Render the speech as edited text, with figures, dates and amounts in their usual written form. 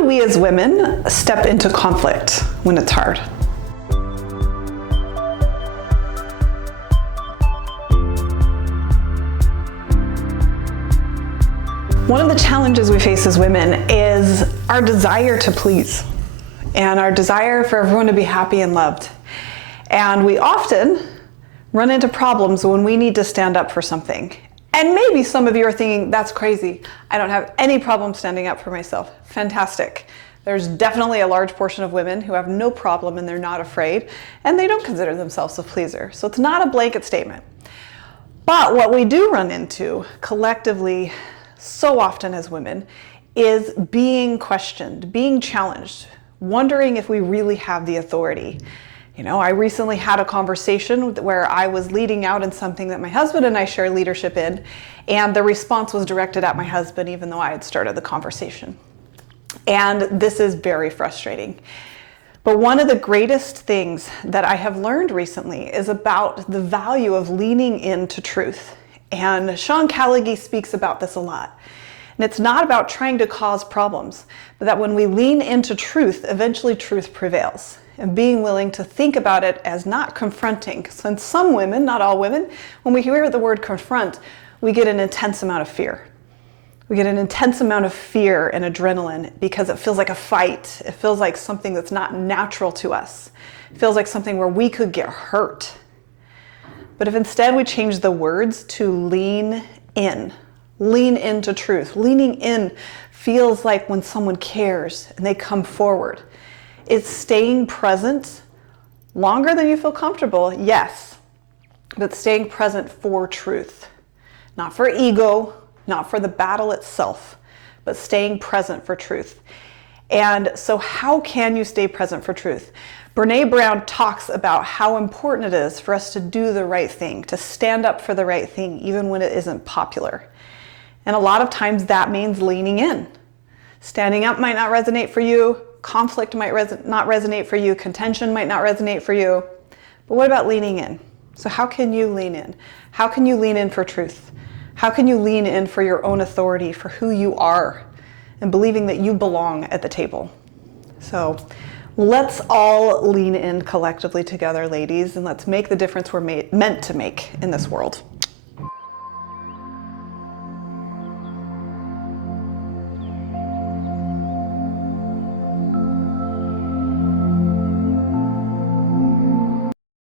do we as women step into conflict when it's hard? One of the challenges we face as women is our desire to please and our desire for everyone to be happy and loved. And we often run into problems when we need to stand up for something. And maybe some of you are thinking, that's crazy. I don't have any problem standing up for myself. Fantastic. There's definitely a large portion of women who have no problem and they're not afraid and they don't consider themselves a pleaser. So it's not a blanket statement. But what we do run into collectively so often as women is being questioned, being challenged, wondering if we really have the authority. You know, I recently had a conversation where I was leading out in something that my husband and I share leadership in, and the response was directed at my husband even though I had started the conversation. And this is very frustrating. But one of the greatest things that I have learned recently is about the value of leaning into truth. And Sean Callaghy speaks about this a lot. And it's not about trying to cause problems, but that when we lean into truth, eventually truth prevails. And being willing to think about it as not confronting. Since some women, not all women, when we hear the word confront, we get an intense amount of fear. We get an intense amount of fear and adrenaline because it feels like a fight. It feels like something that's not natural to us. It feels like something where we could get hurt. But if instead we change the words to lean into truth. Leaning in feels like when someone cares and they come forward. It's staying present longer than you feel comfortable, yes, but staying present for truth. Not for ego, not for the battle itself, but staying present for truth. And so how can you stay present for truth? Brene Brown talks about how important it is for us to do the right thing, to stand up for the right thing, even when it isn't popular. And a lot of times that means leaning in. Standing up might not resonate for you. Conflict might not resonate for you. Contention might not resonate for you. But what about leaning in? So how can you lean in? How can you lean in for truth? How can you lean in for your own authority, for who you are, and believing that you belong at the table? So let's all lean in collectively together, ladies, and let's make the difference we're meant to make in this world.